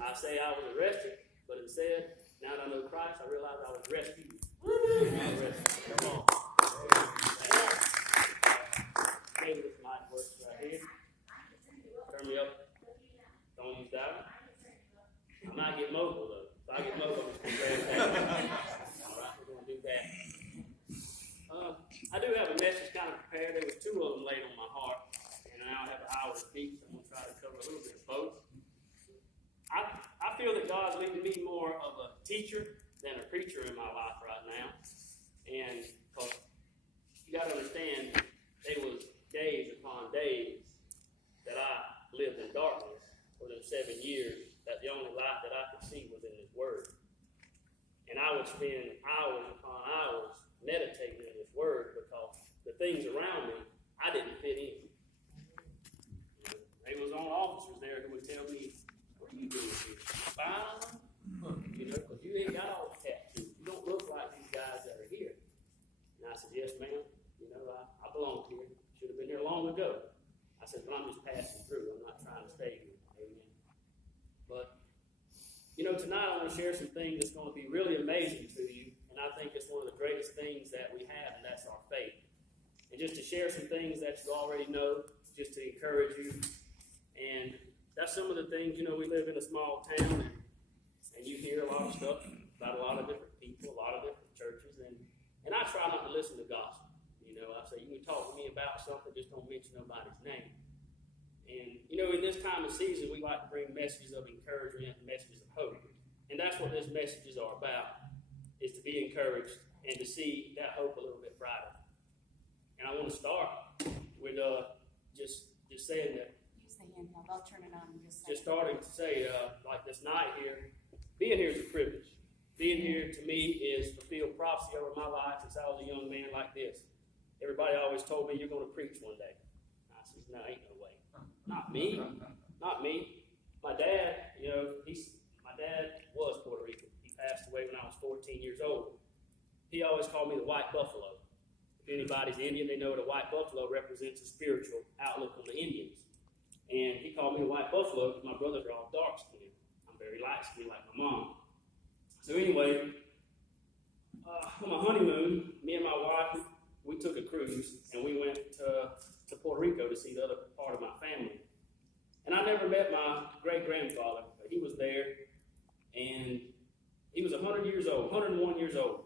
I say I was arrested, but instead, now that I know Christ, I realize I was rescued. Come on. Maybe this mic works right here. Turn me up. Don't use that one. I might get mobile, though. If I get mobile, I'm just going to grab that. All right, we're going to do that. I do have a message kind of prepared. There was two of them laid on my heart, and now I have an hour to speak, so I'm going to try to cover a little bit of both. I feel that God's leading me more of a teacher than a preacher in my life right now. And because you got to understand, there was days upon days that I lived in darkness for those 7 years, that the only light that I could see was in His Word. And I would spend hours upon hours meditating in His Word because the things around me, I didn't fit in. There was on officers there who would tell me, "What are you doing here? Fine? Because you ain't got all the tattoos. You don't look like these guys that are here." And I said, "Yes, ma'am. I belong here. Should have been here long ago." I said, "But I'm just passing through. I'm not trying to stay here." Amen. But, tonight I want to share some things that's going to be really amazing to you. And I think it's one of the greatest things that we have, and that's our faith. And just to share some things that you already know, just to encourage you. And that's some of the things, we live in a small town, and you hear a lot of stuff about a lot of different people, a lot of different churches. And I try not to listen to gossip. I say, you can talk to me about something, just don't mention nobody's name. And, in this time of season, we like to bring messages of encouragement and messages of hope. And that's what this messages are about, is to be encouraged and to see that hope a little bit brighter. And I want to start with just saying that. Use the handheld. I'll turn it on in just a second. Just starting to say, like this night here, being here is a privilege. Being here to me is fulfilled prophecy over my life since I was a young man like this. Everybody always told me, "You're going to preach one day." I said, "No, ain't no way. Not me. Not me." My dad, my dad was Puerto Rican. He passed away when I was 14 years old. He always called me the white buffalo. If anybody's Indian, they know the white buffalo represents a spiritual outlook on the Indians. And he called me the white buffalo because my brothers are all dark skinned. I'm very light skinned like my mom. So anyway, on my honeymoon, me and my wife, we took a cruise, and we went to Puerto Rico to see the other part of my family. And I never met my great-grandfather, but he was there, and he was 101 years old.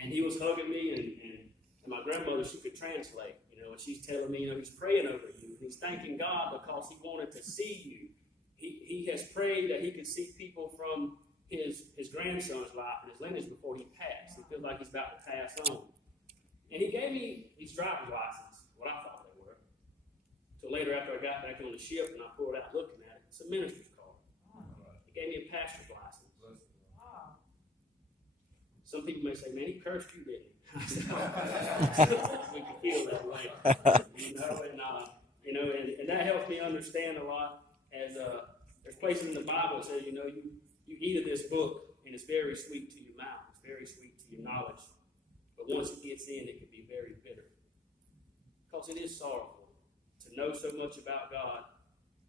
And he was hugging me, and my grandmother, she could translate, and she's telling me, he's praying over you, and he's thanking God because he wanted to see you. He has prayed that he could see people from his grandson's life and his lineage before he passed. He feels like he's about to pass on. And he gave me his driver's license, what I thought they were. So later, after I got back on the ship and I pulled it out looking at it, it's a minister's card. He gave me a pastor's license. Some people may say, "Man, he cursed you, didn't he?" We can feel that way. And that helps me understand a lot. As there's places in the Bible that says, you eat of this book, and it's very sweet to your mouth. It's very sweet to your knowledge. But once it gets in, it can be very bitter. Because it is sorrowful to know so much about God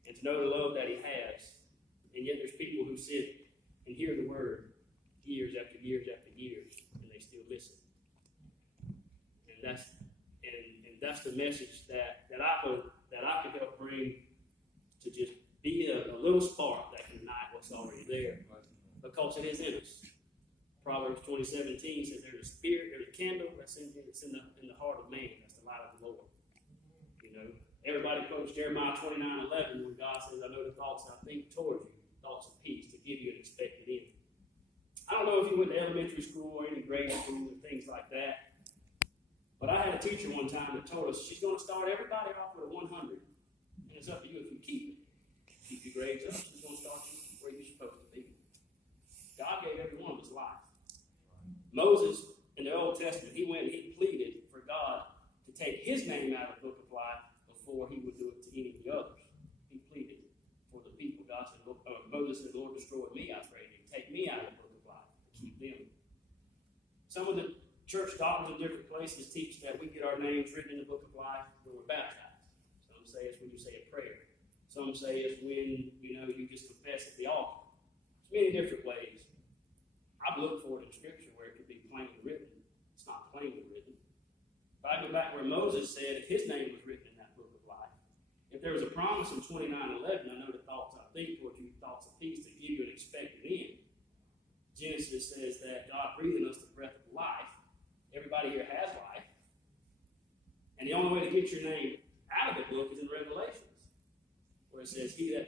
and to know the love that He has. And yet there's people who sit and hear the Word years after years after years, and they still listen. And that's the message that I hope that I can help bring, to just be a little spark that can ignite what's already there. Because it is in us. Proverbs 20:17 says there's a candle that's in the heart of man. That's the light of the Lord. Everybody quotes Jeremiah 29:11 when God says, "I know the thoughts I think towards you, thoughts of peace, to give you an expected end." I don't know if you went to elementary school or any grade school and things like that, but I had a teacher one time that told us she's going to start everybody off with a 100, and it's up to you if you keep it. Keep your grades up, she's going to start you where you're supposed to be. God gave every one of us life. Moses, in the Old Testament, he went and he pleaded for God to take his name out of the book of life before he would do it to any of the others. He pleaded for the people. God said, Moses said, "Lord, destroy me, I pray thee. Take me out of the book of life and keep them." Some of the church doctors in different places teach that we get our names written in the book of life when we're baptized. Some say it's when you say a prayer. Some say it's when, you just confess at the altar. There's many different ways. I've looked for it in Scripture where it could be plainly written. It's not plainly written. If I go back where Moses said if his name was written in that book of life, if there was a promise in 29:11, I know the thoughts I think towards you, thoughts of peace, to give you an expected end. Genesis says that God breathed in us the breath of life. Everybody here has life. And the only way to get your name out of the book is in Revelations, where it says, he that